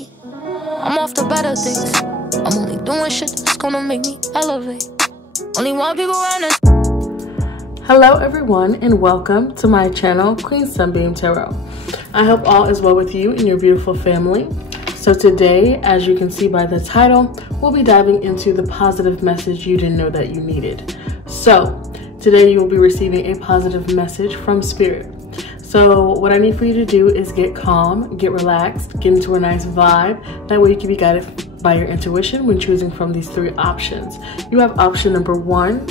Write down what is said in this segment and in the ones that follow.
I'm off to better things. I'm only doing shit that's gonna make me elevate. Only want people around us. Hello everyone, and welcome to my channel, QueenSunbeamTarot. I hope all is well with you and your beautiful family. So today, as you can see by the title, we'll be diving into the positive message you didn't know that you needed. So today you will be receiving a positive message from Spirit. So what I need for you to do is get calm, get relaxed, get into a nice vibe. That way you can be guided by your intuition when choosing from these three options. You have option number 1,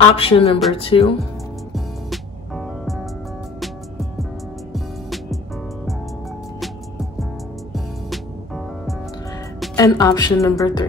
option number 2, and option number 3.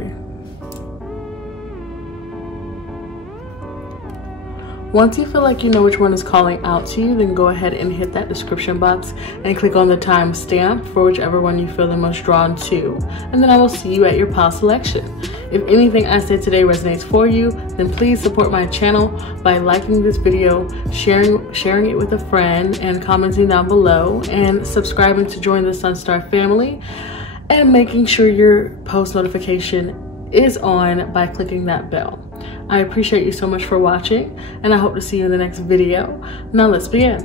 Once you feel like you know which one is calling out to you, then go ahead and hit that description box and click on the timestamp for whichever one you feel the most drawn to. And then I will see you at your pile selection. If anything I said today resonates for you, then please support my channel by liking this video, sharing it with a friend, and commenting down below, and subscribing to join the Sunstar family, and making sure your post notification is on by clicking that bell. I appreciate you so much for watching, and I hope to see you in the next video. Now let's begin.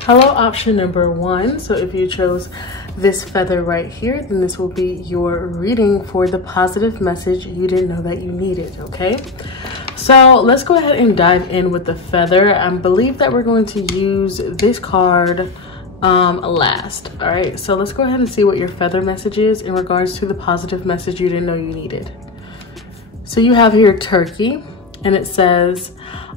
Hello, option number 1. So if you chose this feather right here, then this will be your reading for the positive message you didn't know that you needed, okay? So let's go ahead and dive in with the feather. I believe that we're going to use this card last. All right, so let's go ahead and see what your feather message is in regards to the positive message you didn't know you needed. So you have here turkey, and it says,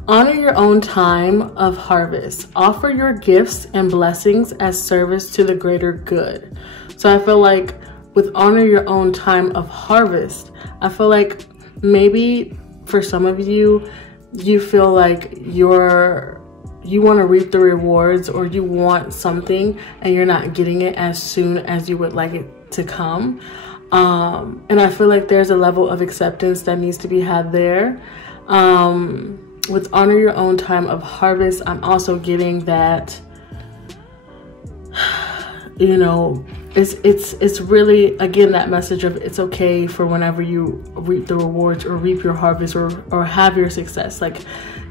honor your own time of harvest. Offer your gifts and blessings as service to the greater good. So I feel like with honor your own time of harvest, I feel like maybe for some of you, you feel like you want to reap the rewards, or you want something and you're not getting it as soon as you would like it to come. And I feel like there's a level of acceptance that needs to be had there. With honor your own time of harvest, I'm also getting that, you know, it's really, again, that message of it's okay for whenever you reap the rewards or reap your harvest or have your success. Like,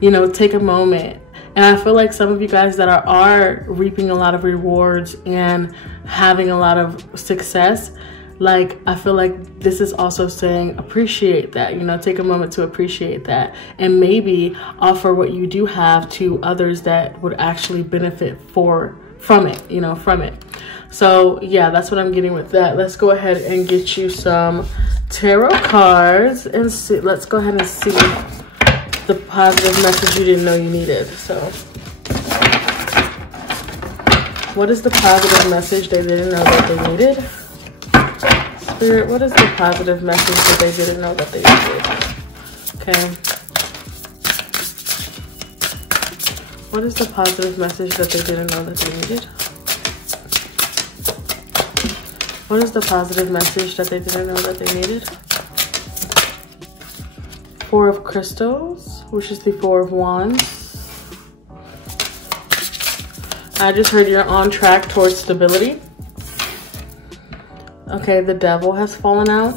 you know, take a moment. And I feel like some of you guys that are reaping a lot of rewards and having a lot of success, like, I feel like this is also saying appreciate that, you know, take a moment to appreciate that, and maybe offer what you do have to others that would actually benefit from it, you know, from it. So yeah, that's what I'm getting with that. Let's go ahead and get you some tarot cards and see. Let's go ahead and see the positive message you didn't know you needed. So what is the positive message they didn't know that they needed? Spirit, what is the positive message that they didn't know that they needed? Okay. What is the positive message that they didn't know that they needed? What is the positive message that they didn't know that they needed? 4 of Crystals, which is the 4 of Wands. I just heard you're on track towards stability. Okay, the Devil has fallen out.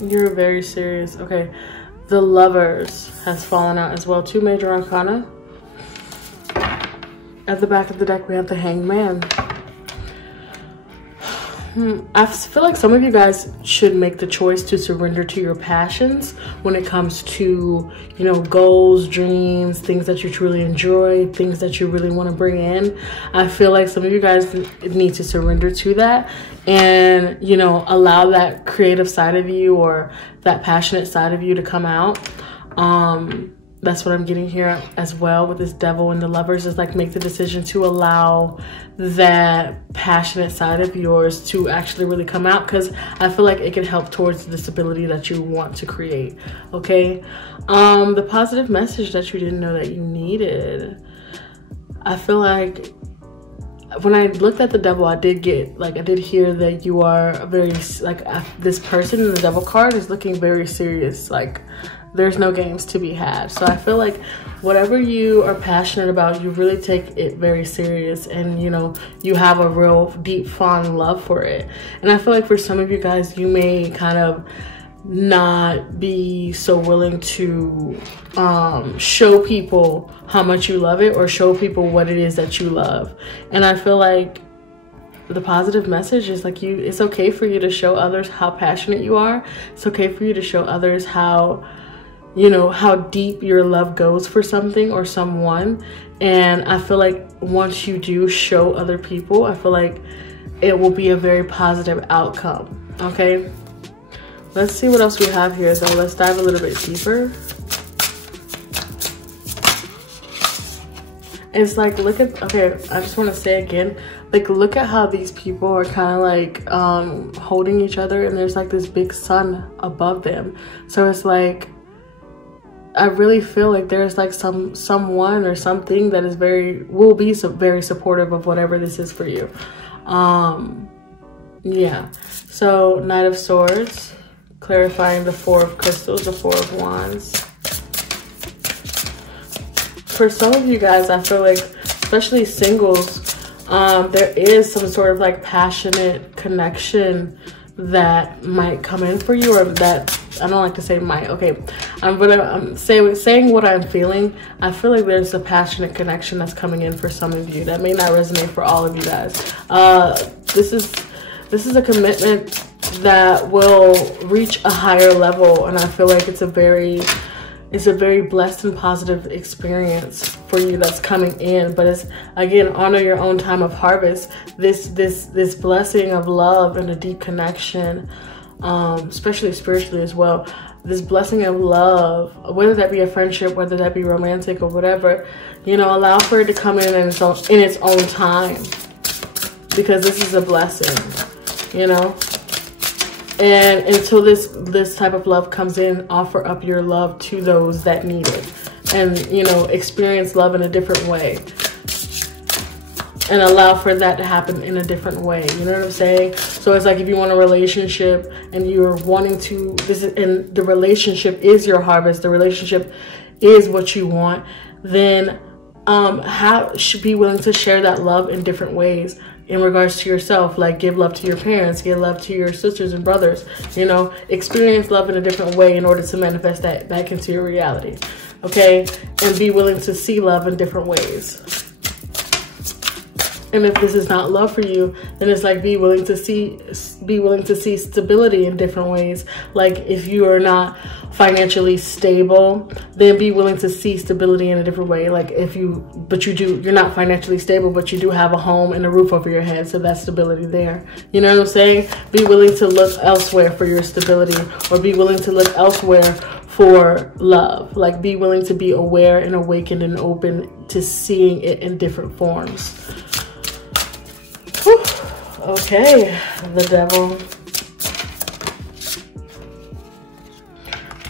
You're very serious. Okay, the Lovers has fallen out as well. 2 major arcana. At the back of the deck, we have the Hanged Man. I feel like some of you guys should make the choice to surrender to your passions when it comes to, you know, goals, dreams, things that you truly enjoy, things that you really want to bring in. I feel like some of you guys need to surrender to that and, you know, allow that creative side of you or that passionate side of you to come out. That's what I'm getting here as well with this Devil and the Lovers, is like make the decision to allow that passionate side of yours to actually really come out, because I feel like it can help towards the stability that you want to create. Okay, the positive message that you didn't know that you needed. I feel like when I looked at the devil, I did hear that you are very, like, this person in the devil card is looking very serious. Like, there's no games to be had. So I feel like whatever you are passionate about, you really take it very serious, and, you know, you have a real deep, fond love for it. And I feel like for some of you guys, you may kind of not be so willing to show people how much you love it, or show people what it is that you love. And I feel like the positive message is like, it's okay for you to show others how passionate you are. It's okay for you to show others how, you know, how deep your love goes for something or someone. And I feel like once you do show other people, I feel like it will be a very positive outcome. Okay, let's see what else we have here though. Let's dive a little bit deeper. It's like, look at, okay, I just want to say again, like, look at how these people are kind of like holding each other, and there's like this big sun above them. So it's like, I really feel like there's like someone or something that is will be very supportive of whatever this is for you. Yeah. So Knight of Swords, clarifying the Four of Crystals, the Four of Wands. For some of you guys, I feel like, especially singles, there is some sort of like passionate connection that might come in for you, or that, I don't like to say might, okay, but I'm saying what I'm feeling. I feel like there's a passionate connection that's coming in for some of you. That may not resonate for all of you guys. This is a commitment that will reach a higher level, and I feel like it's a very blessed and positive experience for you that's coming in. But it's, again, honor your own time of harvest. This blessing of love and a deep connection, especially spiritually as well. This blessing of love, whether that be a friendship, whether that be romantic or whatever, you know, allow for it to come in its own time, because this is a blessing, you know. And until this type of love comes in, offer up your love to those that need it, and, you know, experience love in a different way, and allow for that to happen in a different way. You know what I'm saying? So it's like, if you want a relationship and you're wanting to, and the relationship is your harvest, the relationship is what you want, then should be willing to share that love in different ways. In regards to yourself, like, give love to your parents, give love to your sisters and brothers, you know, experience love in a different way in order to manifest that back into your reality. Okay, and be willing to see love in different ways. And if this is not love for you, then it's like, be willing to see stability in different ways. Like, if you are not financially stable, then be willing to see stability in a different way. Like, you're not financially stable, but you do have a home and a roof over your head, so that's stability there. You know what I'm saying? Be willing to look elsewhere for your stability, or be willing to look elsewhere for love. Like, be willing to be aware and awakened and open to seeing it in different forms. Whew. Okay, the Devil.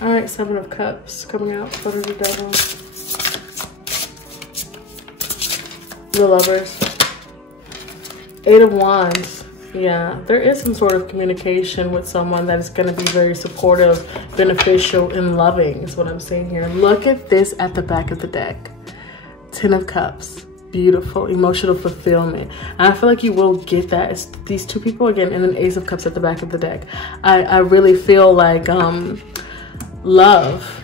All right, Seven of Cups coming out for the Devil. The Lovers. Eight of Wands. Yeah, there is some sort of communication with someone that is going to be very supportive, beneficial, and loving is what I'm saying here. Look at this at the back of the deck. Ten of Cups. Beautiful, emotional fulfillment. And I feel like you will get that. It's these two people again, and then Ace of Cups at the back of the deck. I really feel like love.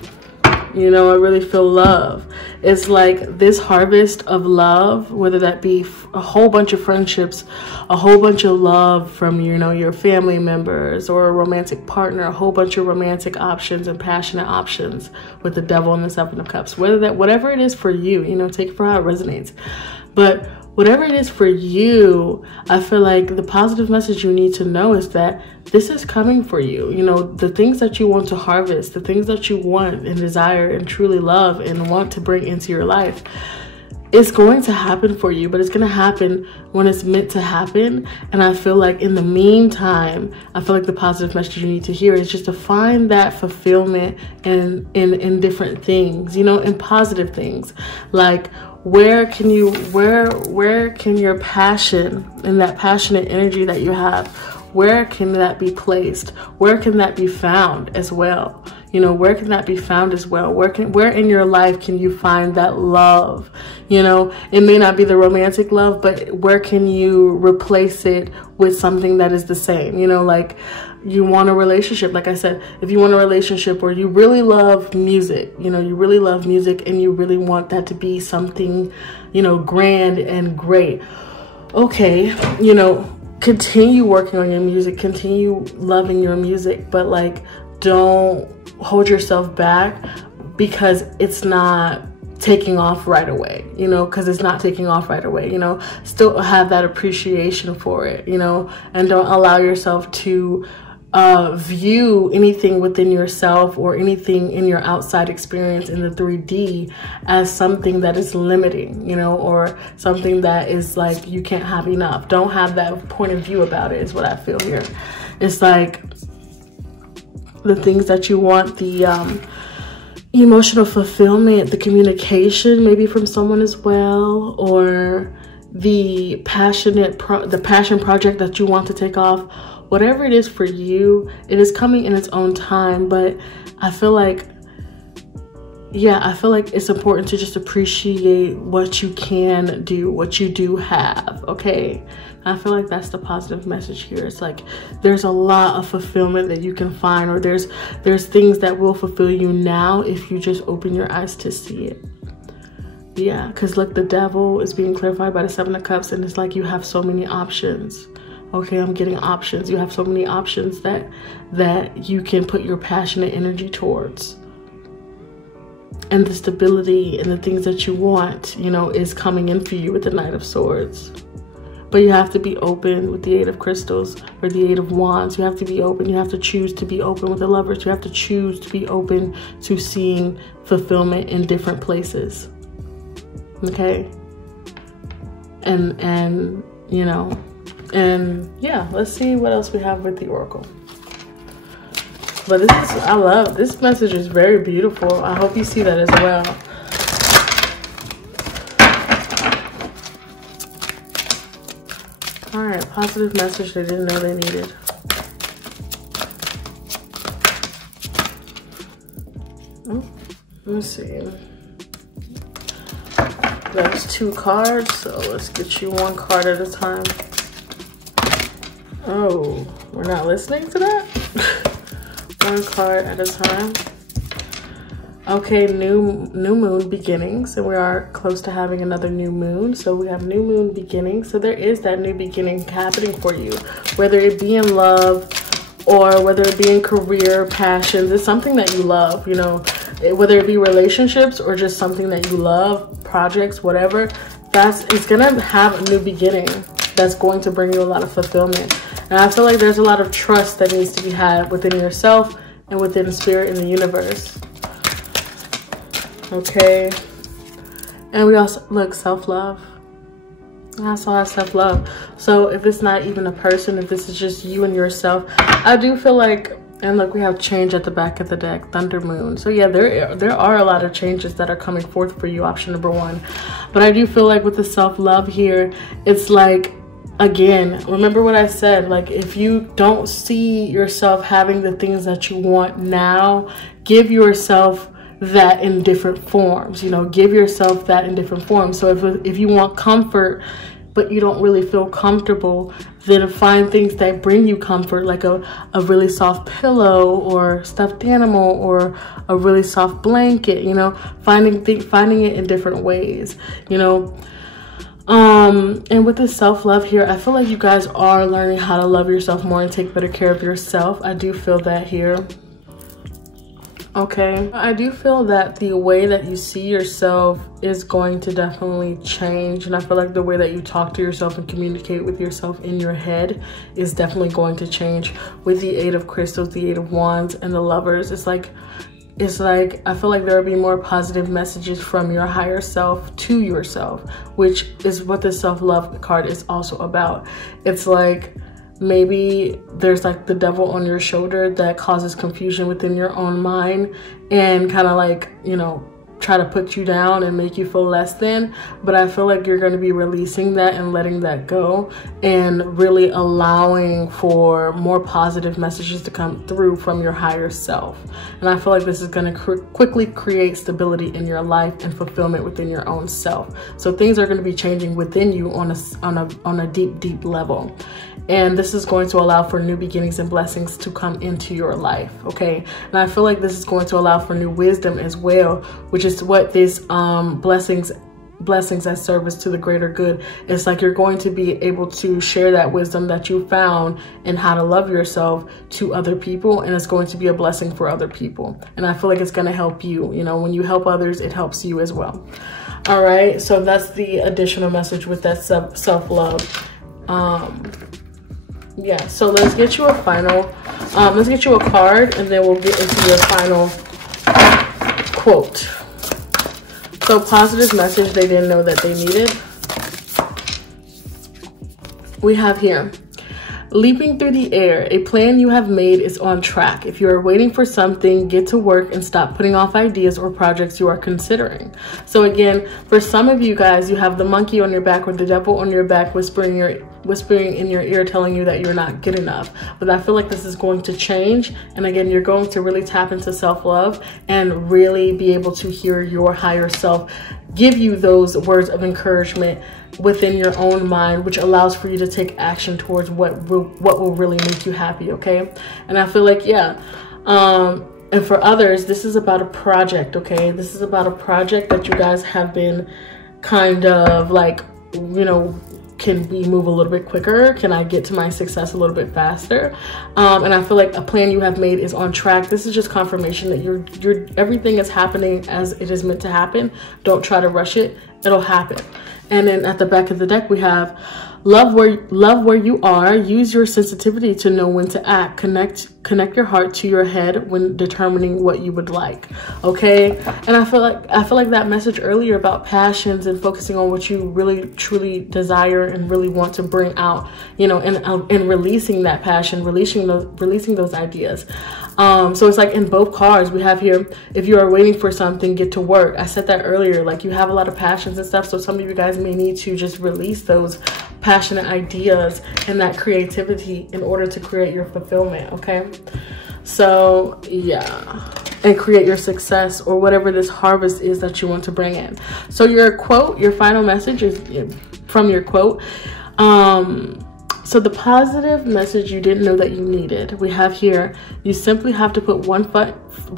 You know, I really feel love. It's like this harvest of love, whether that be a whole bunch of friendships, a whole bunch of love from, you know, your family members, or a romantic partner, a whole bunch of romantic options and passionate options with the Devil and the Seven of Cups. Whatever it is for you, you know, take it for how it resonates. But whatever it is for you, I feel like the positive message you need to know is that this is coming for you. You know, the things that you want to harvest, the things that you want and desire and truly love and want to bring into your life, it's going to happen for you, but it's going to happen when it's meant to happen. And I feel like in the meantime, I feel like the positive message you need to hear is just to find that fulfillment in different things, you know, in positive things. Like, where can your passion and that passionate energy that you have, where can that be placed? Where can that be found as well? You know, where can that be found as well? Where in your life can you find that love? You know, it may not be the romantic love, but where can you replace it with something that is the same? You know, like you want a relationship. Like I said, if you want a relationship where you really love music, you know, you really love music and you really want that to be something, you know, grand and great. Okay, you know, continue working on your music, continue loving your music, but like, don't hold yourself back because it's not taking off right away, you know, because it's not taking off right away, you know. Still have that appreciation for it, you know, and don't allow yourself to view anything within yourself or anything in your outside experience in the 3D as something that is limiting, you know, or something that is like you can't have enough. Don't have that point of view about it, is what I feel here. It's like the things that you want, the emotional fulfillment, the communication maybe from someone as well, or the passion project that you want to take off. Whatever it is for you, it is coming in its own time. But I feel like, yeah, I feel like it's important to just appreciate what you can do, what you do have, okay? I feel like that's the positive message here. It's like there's a lot of fulfillment that you can find, or there's things that will fulfill you now if you just open your eyes to see it. Yeah, because look, the devil is being clarified by the 7 of Cups, and it's like you have so many options. Okay, I'm getting options. You have so many options that you can put your passionate energy towards. And the stability and the things that you want, you know, is coming in for you with the Knight of Swords. But you have to be open with the 8 of Crystals or the 8 of Wands. You have to be open. You have to choose to be open with the Lovers. You have to choose to be open to seeing fulfillment in different places. Okay? And you know, and yeah, let's see what else we have with the Oracle. But this is, I love, this message is very beautiful. I hope you see that as well. All right, positive message they didn't know they needed. Oh, let me see. There's 2 cards, so let's get you 1 card at a time. Oh, we're not listening to that? 1 card at a time. Okay, new moon beginnings, and we are close to having another new moon. So we have new moon beginnings. So there is that new beginning happening for you, whether it be in love or whether it be in career, passions. It's something that you love, you know, whether it be relationships or just something that you love, projects, whatever. It's gonna have a new beginning that's going to bring you a lot of fulfillment. And I feel like there's a lot of trust that needs to be had within yourself and within spirit and the universe. Okay. And we also, look, self-love. I also have self-love. So if it's not even a person, if this is just you and yourself, I do feel like, and look, we have change at the back of the deck, Thunder Moon. So yeah, there are a lot of changes that are coming forth for you, option number 1. But I do feel like with the self-love here, it's like, again, remember what I said, like if you don't see yourself having the things that you want now, give yourself that in different forms, you know, give yourself that in different forms. So if you want comfort, but you don't really feel comfortable, then find things that bring you comfort, like a really soft pillow or stuffed animal or a really soft blanket, you know, finding it in different ways, you know. And with the self-love here, I feel like you guys are learning how to love yourself more and take better care of yourself. I do feel that here. Okay, I do feel that the way that you see yourself is going to definitely change, and I feel like the way that you talk to yourself and communicate with yourself in your head is definitely going to change. With the 8 of Crystals, the 8 of Wands, and the Lovers, it's like I feel like there will be more positive messages from your higher self to yourself, which is what the self-love card is also about. It's like maybe there's like the devil on your shoulder that causes confusion within your own mind and kind of like, you know, try to put you down and make you feel less than, but I feel like you're going to be releasing that and letting that go and really allowing for more positive messages to come through from your higher self. And I feel like this is going to quickly create stability in your life and fulfillment within your own self. So things are going to be changing within you on a deep level. And this is going to allow for new beginnings and blessings to come into your life, okay? And I feel like this is going to allow for new wisdom as well, which is what this blessings as service to the greater good. It's like you're going to be able to share that wisdom that you found in how to love yourself to other people, and it's going to be a blessing for other people. And I feel like it's going to help you. You know, when you help others, it helps you as well. All right, so that's the additional message with that self-love. Yeah, so let's get you a final, let's get you a card, and then we'll get into your final quote. So positive message they didn't know that they needed. We have here, leaping through the air, a plan you have made is on track. If you are waiting for something, get to work and stop putting off ideas or projects you are considering. So again, for some of you guys, you have the monkey on your back or the devil on your back whispering in your ear, telling you that you're not good enough. But I feel like this is going to change. And again, you're going to really tap into self-love and really be able to hear your higher self give you those words of encouragement within your own mind, which allows for you to take action towards what will really make you happy, okay? And I feel like, yeah, and for others, this is about a project, okay? This is about a project that you guys have been kind of like, you know, can we move a little bit quicker? Can I get to my success a little bit faster? And I feel like a plan you have made is on track. This is just confirmation that everything is happening as it is meant to happen. Don't try to rush it. It'll happen. And then at the back of the deck, we have love where you are. Use your sensitivity to know when to act. Connect your heart to your head when determining what you would like. Okay. And I feel like that message earlier about passions and focusing on what you really truly desire and really want to bring out, you know, and releasing that passion, releasing those ideas. So it's like in both cards we have here, if you are waiting for something, get to work. I said that earlier, like you have a lot of passions and stuff. So some of you guys may need to just release those passionate ideas and that creativity in order to create your fulfillment, okay? So yeah, and create your success or whatever this harvest is that you want to bring in. So your quote, your final message is from your quote. So the positive message you didn't know that you needed. We have here, you simply have to put one foot in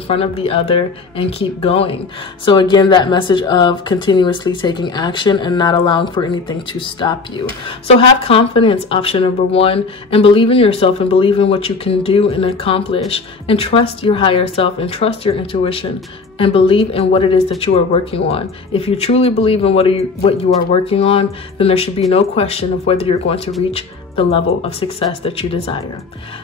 front of the other and keep going. So again, that message of continuously taking action and not allowing for anything to stop you. So have confidence, option number 1, and believe in yourself and believe in what you can do and accomplish, and trust your higher self and trust your intuition and believe in what it is that you are working on. If you truly believe in what you are working on, then there should be no question of whether you're going to reach the level of success that you desire.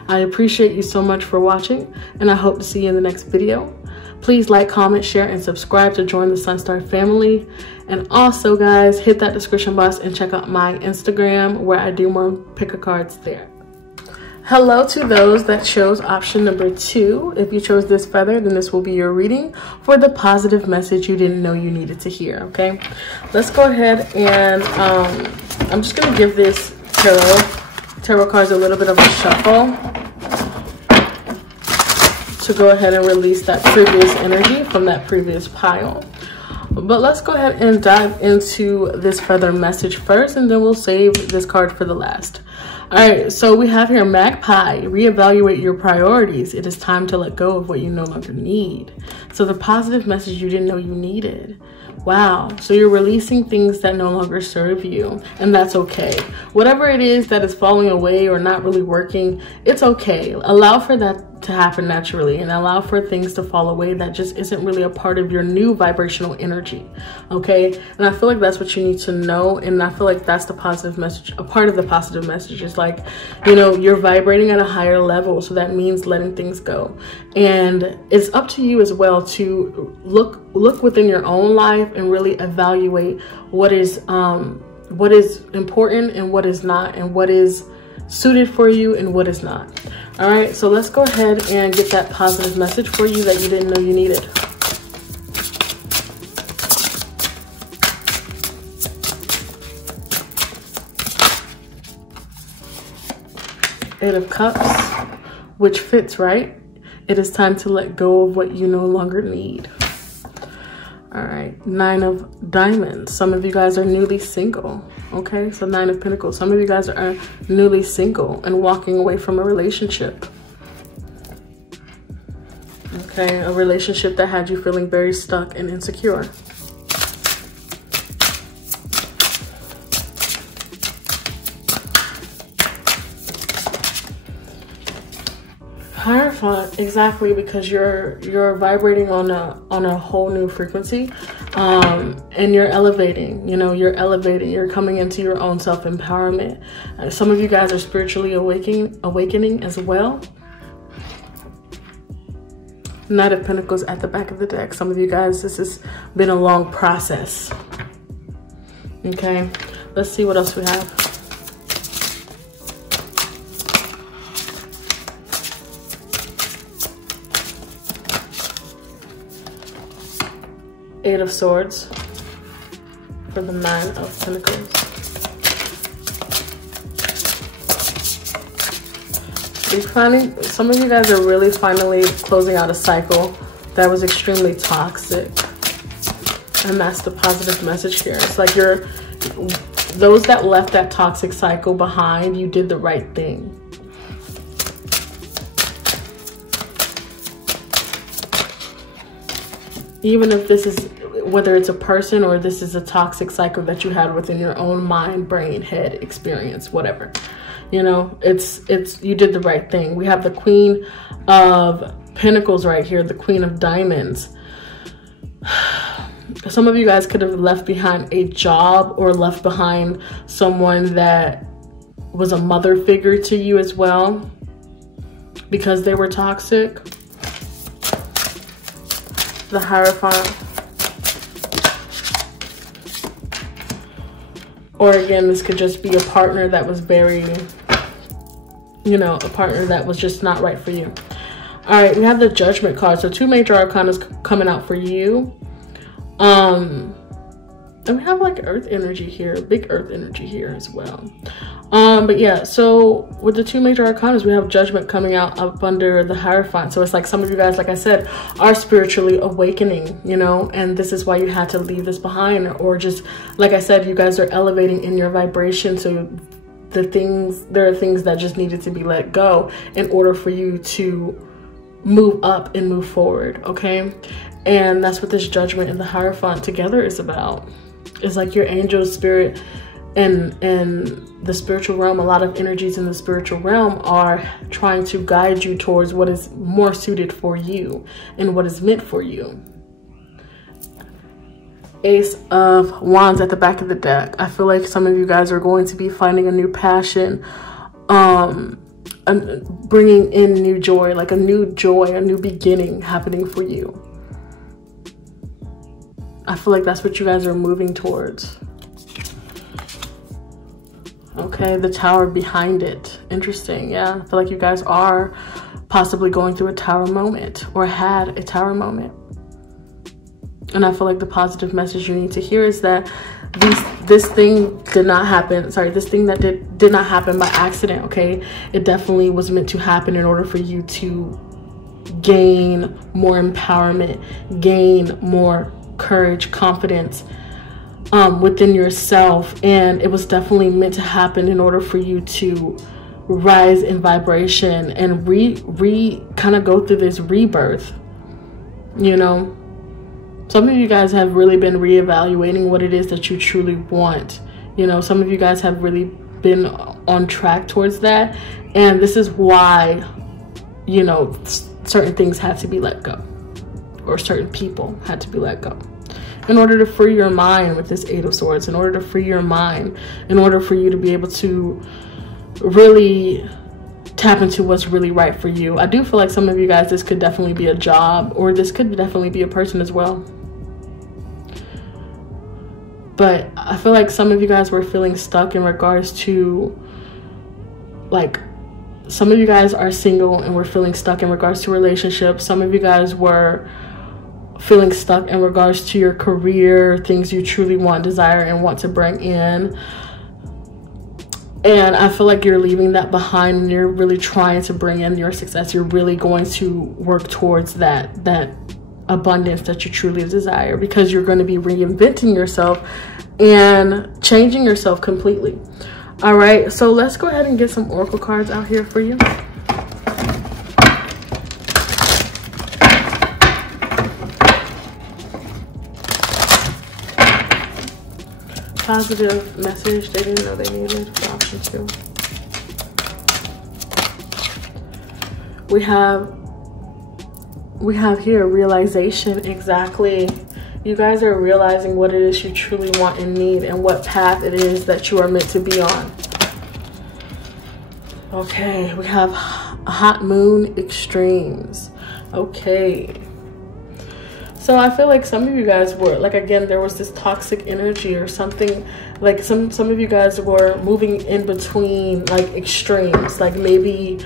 I appreciate you so much for watching, and I hope to see you in the next video. Please like, comment, share, and subscribe to join the Sunstar family. And also, guys, hit that description box and check out my Instagram where I do more pick-a-cards there. Hello to those that chose option number 2. If you chose this feather, then this will be your reading for the positive message you didn't know you needed to hear, okay? Let's go ahead and I'm just going to give this tarot cards a little bit of a shuffle to go ahead and release that previous energy from that previous pile. But let's go ahead and dive into this feather message first, and then we'll save this card for the last. All right, so we have here Magpie, reevaluate your priorities. It is time to let go of what you no longer need. So the positive message you didn't know you needed. Wow, so you're releasing things that no longer serve you, and that's okay. Whatever it is that is falling away or not really working, it's okay. Allow for that to happen naturally and allow for things to fall away that just isn't really a part of your new vibrational energy, okay? And I feel like that's what you need to know, and I feel like that's the positive message. A part of the positive message is like, you know, you're vibrating at a higher level, so that means letting things go. And it's up to you as well to look within your own life and really evaluate what is important and what is not, and what is suited for you and what is not. All right, so let's go ahead and get that positive message for you that you didn't know you needed. Eight of Cups, which fits, right? It is time to let go of what you no longer need. All right, Nine of Diamonds. Some of you guys are newly single, okay? So Nine of Pentacles. Some of you guys are newly single and walking away from a relationship. Okay, a relationship that had you feeling very stuck and insecure. Hierophant, exactly, because you're vibrating on a whole new frequency, and you're elevating. You know, you're elevating. You're coming into your own self-empowerment. Some of you guys are spiritually awakening as well. Knight of Pentacles at the back of the deck. Some of you guys, this has been a long process. Okay, let's see what else we have. Eight of Swords for the Nine of Pentacles. Some of you guys are really finally closing out a cycle that was extremely toxic. And that's the positive message here. It's like those that left that toxic cycle behind, you did the right thing. Even if this is, whether it's a person or this is a toxic cycle that you had within your own mind, brain, head, experience, whatever. You know, you did the right thing. We have the Queen of Pentacles right here, the Queen of Diamonds. Some of you guys could have left behind a job or left behind someone that was a mother figure to you as well because they were toxic. The Hierophant. Or again, this could just be a partner that was very, you know, a partner that was just not right for you. All right, we have the Judgment card. So two major arcanas coming out for you. And we have like earth energy here, big earth energy here as well. But yeah, so with the two major arcanas, we have Judgment coming out up under the Hierophant. So it's like some of you guys, like I said, are spiritually awakening, you know, and this is why you had to leave this behind, or just, like I said, you guys are elevating in your vibration. So there are things that just needed to be let go in order for you to move up and move forward, okay? And that's what this Judgment and the Hierophant together is about. It's like your angel spirit and the spiritual realm. A lot of energies in the spiritual realm are trying to guide you towards what is more suited for you and what is meant for you. Ace of Wands at the back of the deck. I feel like some of you guys are going to be finding a new passion, and bringing in new joy, like a new joy, a new beginning happening for you. I feel like that's what you guys are moving towards. Okay, the Tower behind it. Interesting. Yeah, I feel like you guys are possibly going through a Tower moment or had a Tower moment. And I feel like the positive message you need to hear is that this thing did not happen. Sorry, this thing that did not happen by accident, okay? It definitely was meant to happen in order for you to gain more empowerment, gain more courage, confidence within yourself. And it was definitely meant to happen in order for you to rise in vibration and kind of go through this rebirth, you know. Some of you guys have really been reevaluating what it is that you truly want. You know, some of you guys have really been on track towards that. And this is why, you know, certain things had to be let go, or certain people had to be let go in order to free your mind with this Eight of Swords, in order to free your mind, in order for you to be able to really tap into what's really right for you. I do feel like some of you guys, this could definitely be a job, or this could definitely be a person as well. But I feel like some of you guys were feeling stuck in regards to like some of you guys are single and were feeling stuck in regards to relationships. Some of you guys were feeling stuck in regards to your career, things you truly want, desire, and want to bring in. And I feel like you're leaving that behind and you're really trying to bring in your success. You're really going to work towards that abundance that you truly desire, because you're going to be reinventing yourself and changing yourself completely. All right, so let's go ahead and get some oracle cards out here for you. Positive message they didn't know they needed for option 2. We have here realization. Exactly. You guys are realizing what it is you truly want and need, and what path it is that you are meant to be on. Okay, we have hot moon extremes. Okay. So I feel like some of you guys were, like, again, there was this toxic energy or something. Like some of you guys were moving in between, like, extremes. Like maybe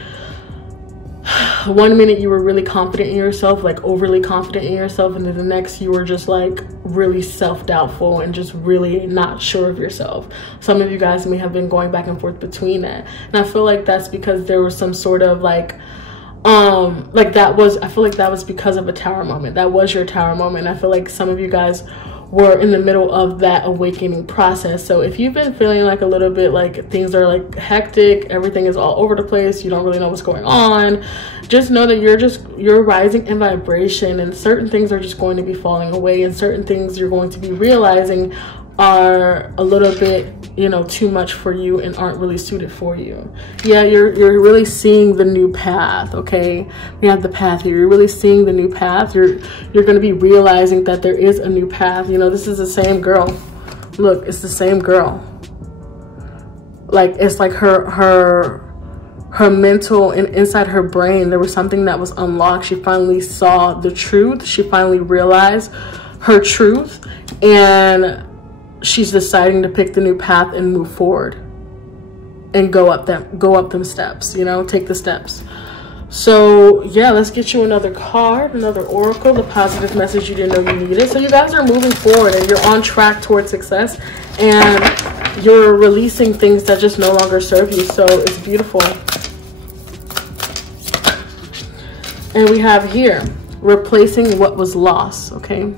one minute you were really confident in yourself, like overly confident in yourself, and then the next you were just like really self-doubtful and just really not sure of yourself. Some of you guys may have been going back and forth between that, and I feel like that's because there was some sort of like I feel like that was because of a tower moment. That was your tower moment. I feel like some of you guys were in the middle of that awakening process. So if you've been feeling like a little bit like things are like hectic, everything is all over the place, you don't really know what's going on, just know that you're rising in vibration, and certain things are just going to be falling away, and certain things you're going to be realizing are a little bit, you know, too much for you and aren't really suited for you. Yeah, you're really seeing the new path. Okay, we have the path here. You're really seeing the new path. You're going to be realizing that there is a new path. You know, this is the same girl. Look, it's the same girl. Like, it's like her mental and inside her brain, there was something that was unlocked. She finally saw the truth. She finally realized her truth, and she's deciding to pick the new path and move forward and go up them steps, you know, take the steps. So yeah, let's get you another card, another oracle, the positive message you didn't know you needed. So you guys are moving forward and you're on track towards success, and you're releasing things that just no longer serve you. So it's beautiful. And we have here replacing what was lost. Okay,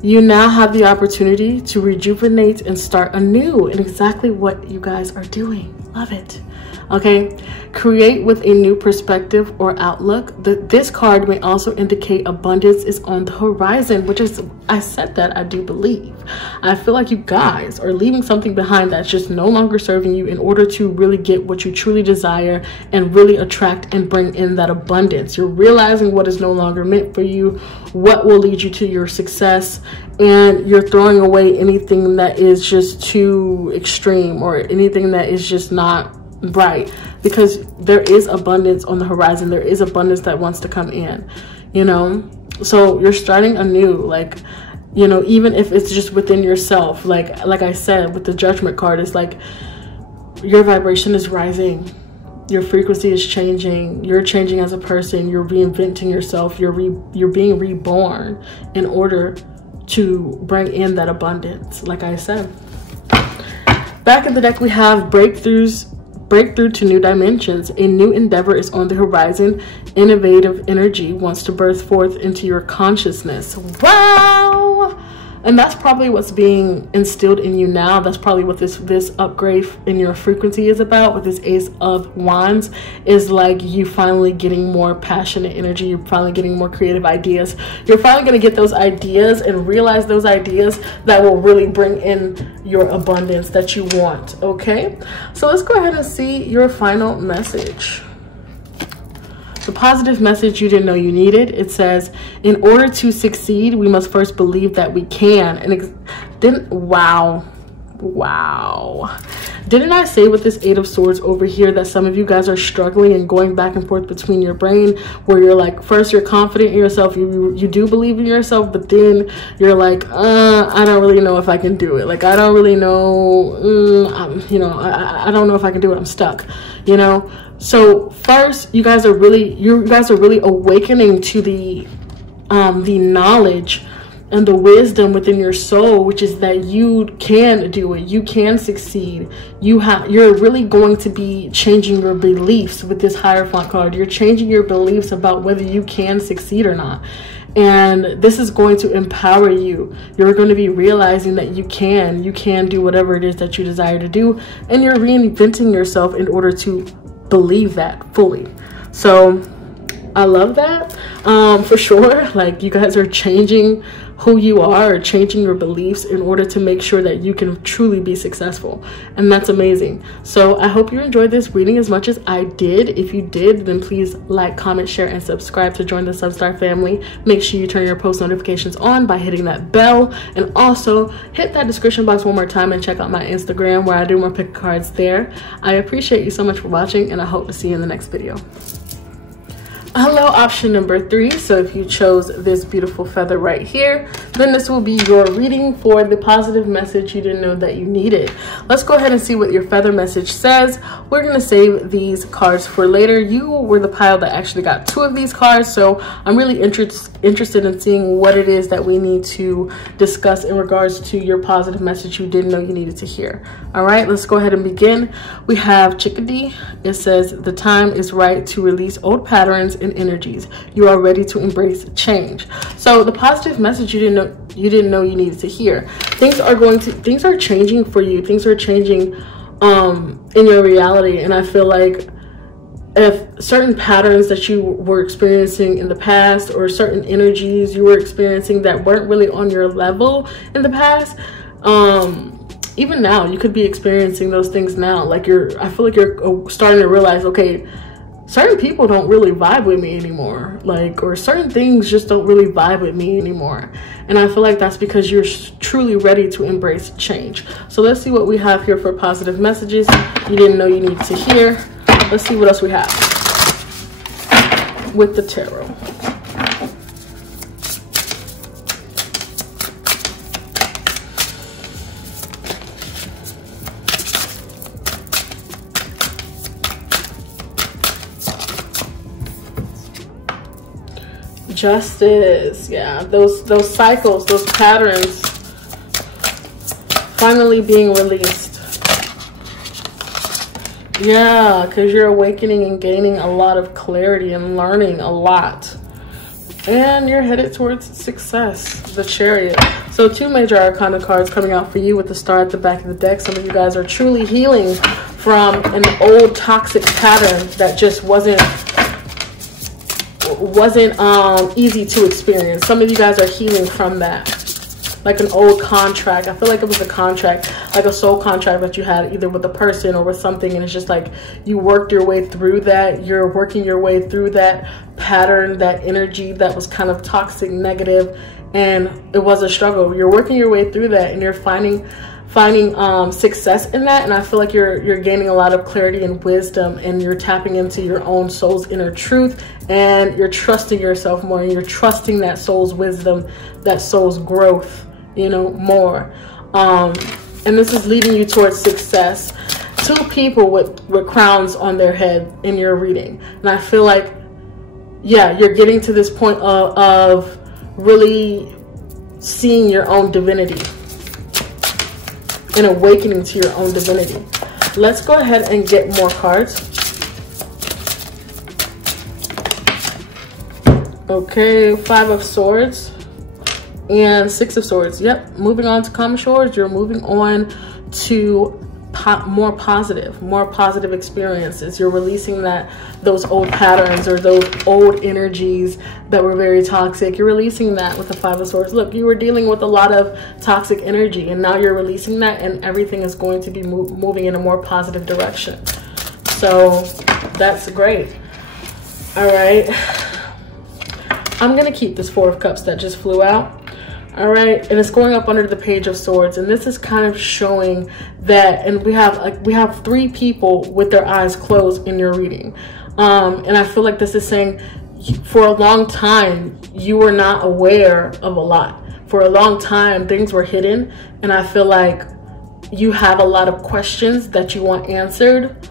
you now have the opportunity to rejuvenate and start anew, and exactly what you guys are doing. Love it. Okay, create with a new perspective or outlook. This card may also indicate abundance is on the horizon, which is, I said that, I do believe. I feel like you guys are leaving something behind that's just no longer serving you in order to really get what you truly desire and really attract and bring in that abundance. You're realizing what is no longer meant for you, what will lead you to your success, and you're throwing away anything that is just too extreme or anything that is just not right, because there is abundance on the horizon. There is abundance that wants to come in, you know. So you're starting anew, like, you know, even if it's just within yourself. Like I said with the Judgment card, it's like your vibration is rising, your frequency is changing, you're changing as a person, you're reinventing yourself, you're being reborn in order to bring in that abundance. Like I said, back in the deck we have breakthrough to new dimensions. A new endeavor is on the horizon. Innovative energy wants to burst forth into your consciousness. Wow! And that's probably what's being instilled in you now. That's probably what this upgrade in your frequency is about with this Ace of Wands, is like you finally getting more passionate energy. You're finally getting more creative ideas. You're finally going to get those ideas and realize those ideas that will really bring in your abundance that you want. Okay, so let's go ahead and see your final message. The positive message you didn't know you needed. It says, in order to succeed, we must first believe that we can. And wow. Didn't I say with this 8 of Swords over here that some of you guys are struggling and going back and forth between your brain, where you're like, first you're confident in yourself, you do believe in yourself, but then you're like, I don't really know if I can do it. Like, I don't really know, you know, I don't know if I can do it. I'm stuck, you know. So first, you guys are really awakening to the knowledge and the wisdom within your soul, which is that you can do it, you can succeed. You're really going to be changing your beliefs with this Hierophant card. You're changing your beliefs about whether you can succeed or not. And this is going to empower you. You're going to be realizing that you can do whatever it is that you desire to do, and you're reinventing yourself in order to believe that fully. So I love that, for sure. Like, you guys are changing who you are, changing your beliefs in order to make sure that you can truly be successful, and that's amazing. So I hope you enjoyed this reading as much as I did. If you did, then please like, comment, share, and subscribe to join the Substar family. Make sure you turn your post notifications on by hitting that bell, and also hit that description box one more time and check out my Instagram, where I do more pick cards there. I appreciate you so much for watching, and I hope to see you in the next video. Hello, option number 3. So if you chose this beautiful feather right here, then this will be your reading for the positive message you didn't know that you needed. Let's go ahead and see what your feather message says. We're going to save these cards for later. You were the pile that actually got 2 of these cards, so I'm really interested in seeing what it is that we need to discuss in regards to your positive message you didn't know you needed to hear. All right, let's go ahead and begin. We have Chickadee. It says, the time is right to release old patterns and energies. You are ready to embrace change. So the positive message you didn't know you needed to hear. Things are changing for you. Things are changing in your reality, and I feel like if certain patterns that you were experiencing in the past, or certain energies you were experiencing that weren't really on your level in the past, even now you could be experiencing those things now. Like, I feel like you're starting to realize, okay, certain people don't really vibe with me anymore, like, or certain things just don't really vibe with me anymore. And I feel like that's because you're truly ready to embrace change. So let's see what we have here for positive messages you didn't know you needed to hear. Let's see what else we have with the tarot. Justice. Yeah, those cycles, those patterns finally being released. Yeah, because you're awakening and gaining a lot of clarity and learning a lot, and you're headed towards success. The Chariot. So 2 major arcana cards coming out for you with the Star at the back of the deck. Some of you guys are truly healing from an old toxic pattern that just wasn't easy to experience. Some of you guys are healing from that, like an old contract. I feel like it was a contract, like a soul contract that you had either with a person or with something, and it's just like you worked your way through that. You're working your way through that pattern, that energy that was kind of toxic, negative, and it was a struggle. You're working your way through that, and you're finding success in that. And I feel like you're gaining a lot of clarity and wisdom, and you're tapping into your own soul's inner truth, and you're trusting yourself more, and you're trusting that soul's wisdom, that soul's growth, you know, more. And this is leading you towards success. 2 people with crowns on their head in your reading, and I feel like, yeah, you're getting to this point of really seeing your own divinity and awakening to your own divinity. Let's go ahead and get more cards. Okay, 5 of Swords and 6 of Swords. Yep, moving on to common swords. You're moving on to more positive experiences. You're releasing those old patterns or those old energies that were very toxic. You're releasing that with the 5 of Swords. Look, you were dealing with a lot of toxic energy, and now you're releasing that, and everything is going to be moving in a more positive direction. So that's great. All right, I'm gonna keep this 4 of Cups that just flew out. All right, and it's going up under the Page of Swords, and this is kind of showing that, and we have 3 people with their eyes closed in your reading, and I feel like this is saying for a long time you were not aware of a lot. For a long time things were hidden, and I feel like you have a lot of questions that you want answered,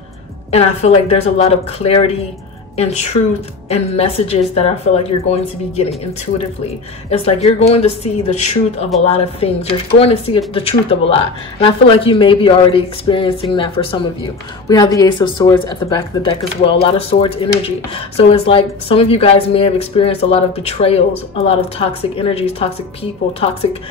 and I feel like there's a lot of clarity and truth and messages that I feel like you're going to be getting intuitively. It's like you're going to see the truth of a lot of things. You're going to see the truth of a lot. And I feel like you may be already experiencing that for some of you. We have the Ace of Swords at the back of the deck as well. A lot of swords energy. So it's like some of you guys may have experienced a lot of betrayals, a lot of toxic energies, toxic people, toxic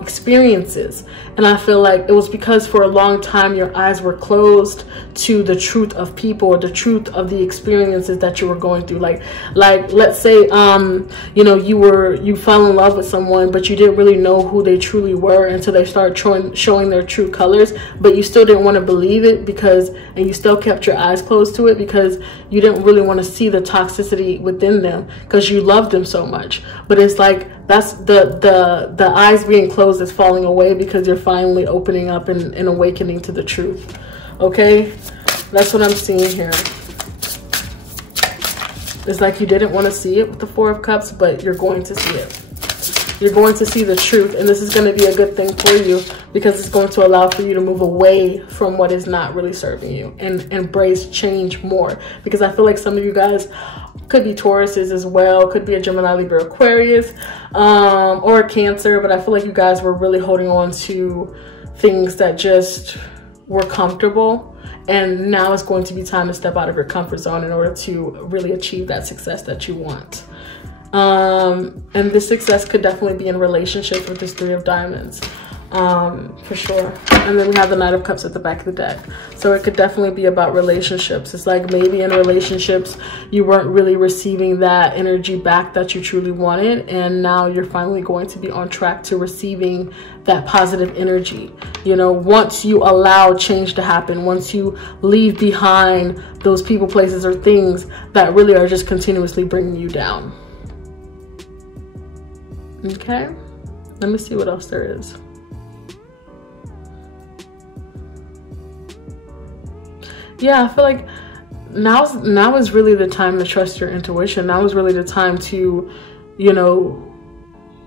experiences, and I feel like it was because for a long time your eyes were closed to the truth of people, the truth of the experiences that you were going through. Like let's say you know, you fell in love with someone, but you didn't really know who they truly were until they started showing their true colors, but you still didn't want to believe it and you still kept your eyes closed to it because you didn't really want to see the toxicity within them because you loved them so much. But it's like that's the eyes being closed is falling away because you're finally opening up and awakening to the truth. Okay, that's what I'm seeing here. It's like you didn't want to see it with the Four of Cups, but you're going to see it. You're going to see the truth, and this is going to be a good thing for you because it's going to allow for you to move away from what is not really serving you and embrace change more. Because I feel like some of you guys could be Tauruses as well, could be a Gemini, Libra, Aquarius, or a Cancer, but I feel like you guys were really holding on to things that just were comfortable, and now it's going to be time to step out of your comfort zone in order to really achieve that success that you want. And this success could definitely be in relationships with this Three of Diamonds, for sure. And then we have the Knight of Cups at the back of the deck. So it could definitely be about relationships. It's like maybe in relationships, you weren't really receiving that energy back that you truly wanted. And now you're finally going to be on track to receiving that positive energy. You know, once you allow change to happen, once you leave behind those people, places, or things that really are just continuously bringing you down. Okay, let me see what else there is. Yeah, I feel like now is really the time to trust your intuition. Now is really the time to, you know,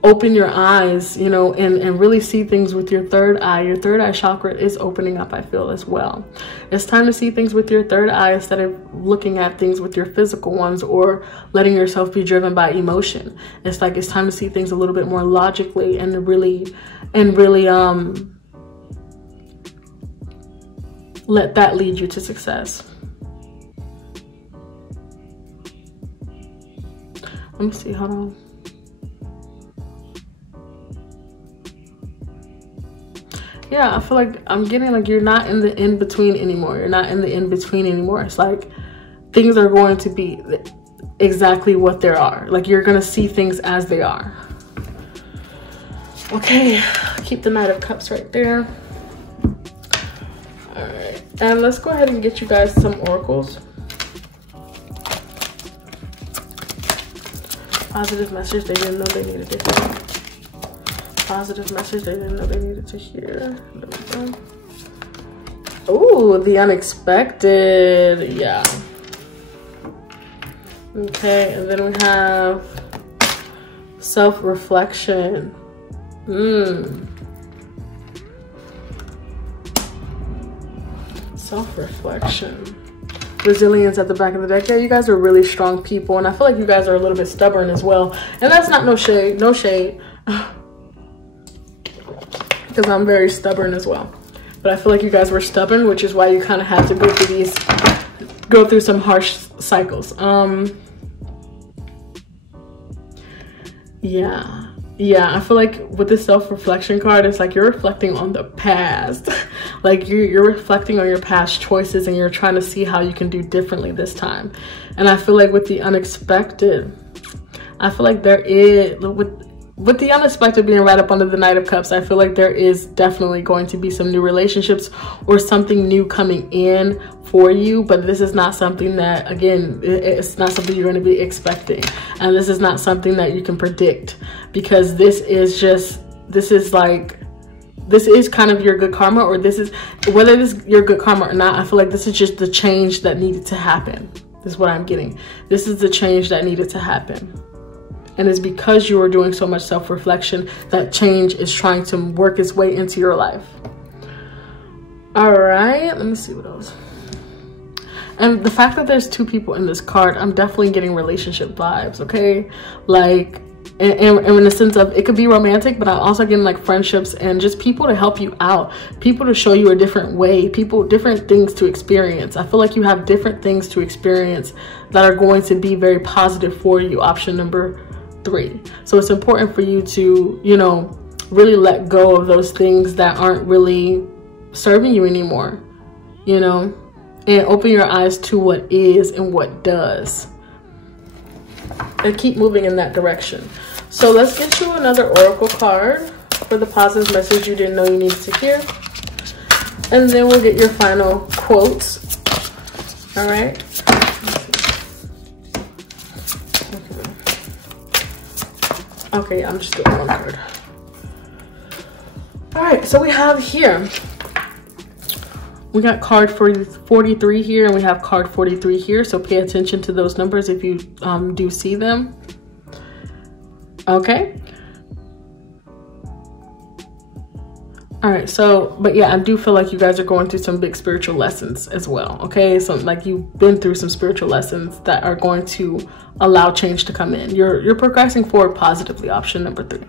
open your eyes, you know, and really see things with your third eye. Your third eye chakra is opening up, I feel, as well. It's time to see things with your third eye instead of looking at things with your physical ones or letting yourself be driven by emotion. It's like it's time to see things a little bit more logically and really let that lead you to success. Let me see, hold on. Yeah, I feel like I'm getting like you're not in the in-between anymore. You're not in the in-between anymore. It's like things are going to be exactly what they are. Like you're going to see things as they are. Okay, keep the Knight of Cups right there. All right, and let's go ahead and get you guys some oracles. Positive message they didn't know they needed to hear. Positive message they didn't know they needed to hear. There we go. Ooh, the unexpected. Yeah. Okay, and then we have self-reflection. Self-reflection. Resilience at the back of the deck. Yeah, you guys are really strong people, and I feel like you guys are a little bit stubborn as well. And that's not no shade, no shade. Because I'm very stubborn as well. But I feel like you guys were stubborn, which is why you kind of had to go through some harsh cycles. Yeah, I feel like with the self-reflection card, it's like you're reflecting on the past. Like you're reflecting on your past choices and you're trying to see how you can do differently this time. And I feel like with the unexpected, I feel like there is, with the unexpected being right up under the Knight of Cups, I feel like there is definitely going to be some new relationships or something new coming in for you. But this is not something that, again, it's not something you're going to be expecting. And this is not something that you can predict, because this is kind of your good karma, or this is, whether this is your good karma or not, I feel like this is just the change that needed to happen. This is what I'm getting. This is the change that needed to happen. And it's because you are doing so much self-reflection that change is trying to work its way into your life. All right, let me see what else. And the fact that there's two people in this card, I'm definitely getting relationship vibes, okay? Like, and in the sense of, it could be romantic, but I'm also getting like friendships and just people to help you out, people to show you a different way, different things to experience. I feel like you have different things to experience that are going to be very positive for you, option number 3. So it's important for you to, you know, really let go of those things that aren't really serving you anymore, you know, and open your eyes to what is and what does, and keep moving in that direction. So let's get you another oracle card for the positive message you didn't know you needed to hear, and then we'll get your final quotes. All right. Okay, I'm just doing one card. All right, so we have here, we got card 43 here, and we have card 43 here. So pay attention to those numbers if you do see them. Okay. All right, so, but yeah, I do feel like you guys are going through some big spiritual lessons as well, okay? So like you've been through some spiritual lessons that are going to allow change to come in. You're progressing forward positively, option number 3.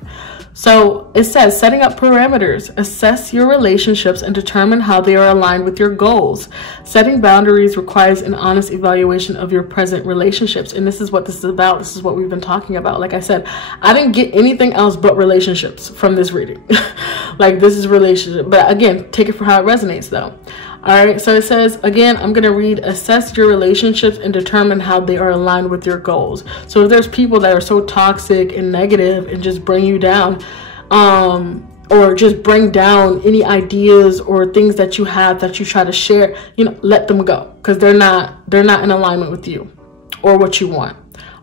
So it says, setting up parameters, assess your relationships and determine how they are aligned with your goals. Setting boundaries requires an honest evaluation of your present relationships. And this is what this is about. This is what we've been talking about. Like I said, I didn't get anything else but relationships from this reading. Like, this is relationship, but again, take it for how it resonates though. All right, so it says, again, I'm going to read, assess your relationships and determine how they are aligned with your goals. So if there's people that are so toxic and negative and just bring you down, or just bring down any ideas or things that you have that you try to share, you know, let them go, because they're not in alignment with you or what you want.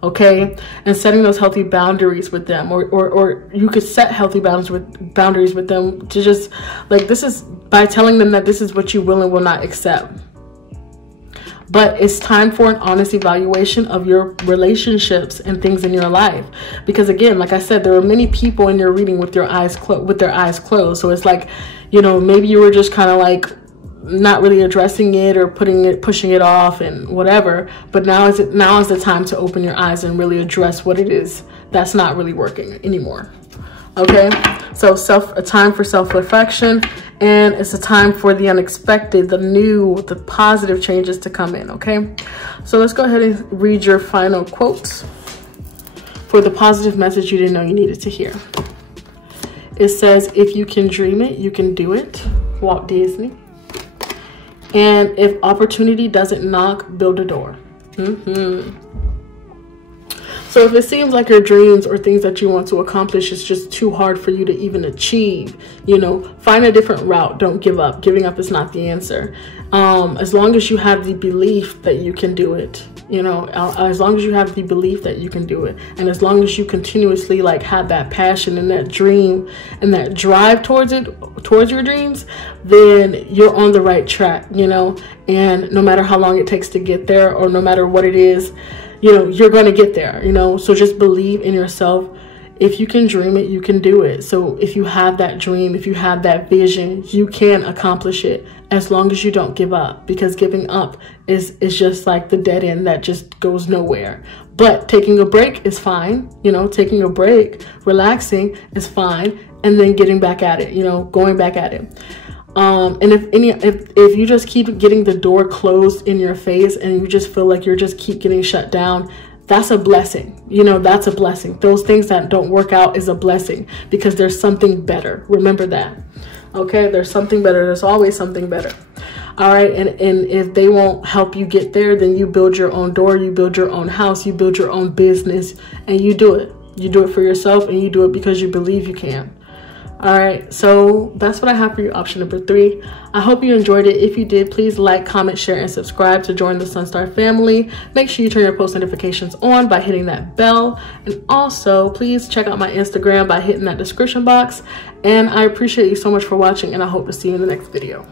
Okay, and setting those healthy boundaries with them, or you could set healthy boundaries with them to just, like, this is by telling them that this is what you will and will not accept. But it's time for an honest evaluation of your relationships and things in your life, because again, like I said, there are many people in your reading with their eyes closed. So it's like, you know, maybe you were just kind of like not really addressing it or pushing it off and whatever, but now is the time to open your eyes and really address what it is that's not really working anymore. Okay, so a time for self-reflection, and it's a time for the unexpected, the new, the positive changes to come in. Okay, so let's go ahead and read your final quotes for the positive message you didn't know you needed to hear. It says, if you can dream it, you can do it. Walt Disney. And if opportunity doesn't knock, build a door. So if it seems like your dreams or things that you want to accomplish is just too hard for you to even achieve, you know, find a different route. Don't give up. Giving up is not the answer. As long as you have the belief that you can do it, you know, as long as you have the belief that you can do it, and as long as you continuously like have that passion and that dream and that drive towards your dreams, then you're on the right track, you know. And no matter how long it takes to get there, or no matter what it is, you know, you're going to get there, you know. So just believe in yourself. If you can dream it, you can do it. So if you have that dream, if you have that vision, you can accomplish it, as long as you don't give up, because giving up is just like the dead end that just goes nowhere. But taking a break is fine, you know, taking a break, relaxing is fine, and then getting back at it, you know, going back at it. And if you just keep getting the door closed in your face and you just feel like you're just keep getting shut down, that's a blessing. You know, that's a blessing. Those things that don't work out is a blessing, because there's something better. Remember that. Okay, there's something better. There's always something better. All right, and if they won't help you get there, then you build your own door, you build your own house, you build your own business, and you do it. You do it for yourself, and you do it because you believe you can. All right, so that's what I have for you, option number 3. I hope you enjoyed it. If you did, please like, comment, share, and subscribe to join the Sunstar family. Make sure you turn your post notifications on by hitting that bell. And also, please check out my Instagram by hitting that description box. And I appreciate you so much for watching, and I hope to see you in the next video.